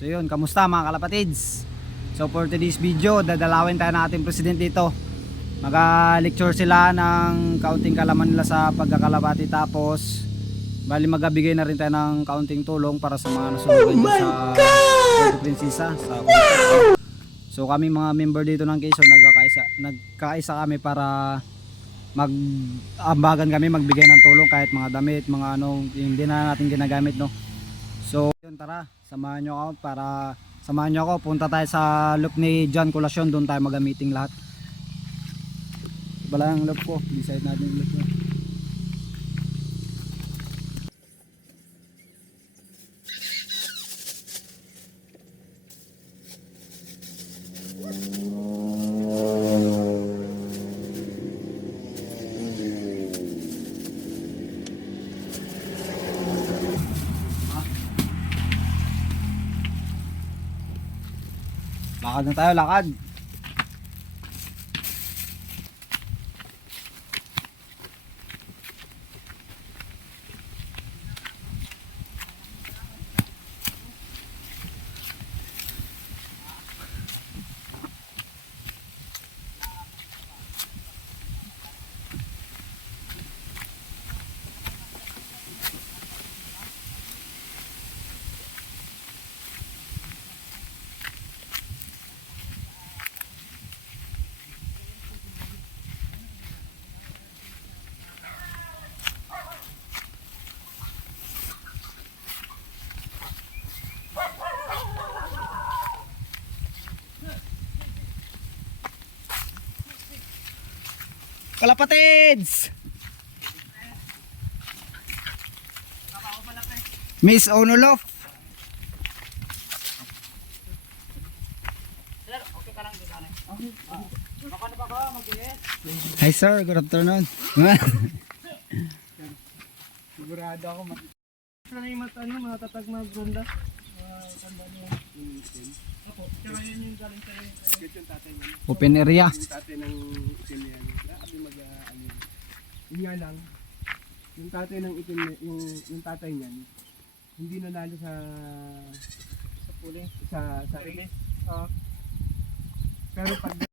So yun, kamusta mga kalapatids? So for today's video, dadalawin tayo ng ating presidente dito. Mag-lecture sila ng kaunting kalaman nila sa pagkakalapati, tapos bali magabigay na rin tayo ng kaunting tulong para sa mga nasunugan sa Puerto Princesa sa So kami mga member dito ng Quezon, nagkakaisa kami para mag-ambagan kami, magbigay ng tulong kahit mga damit, mga ano, hindi na natin ginagamit, no. So yun, tara, samahan nyo ako, punta tayo sa loop ni John Colacion, doon tayo mag-meeting lahat. Wala ang loop ko, decide natin yung loop ko. Lakad na tayo, lakad. Kalapatids! Miss Onolof. Hi sir, good afternoon. Sigurado ako sana yung matatag na gronda. Apo, tsaka yun yung galing sa yung tatay niya. Open area. Yung tatay ng itim yan. Grabe ano. Yun nga lang, yung tatay ng itim, yung tatay niyan, hindi nanalo sa puling, sa release. Pero pag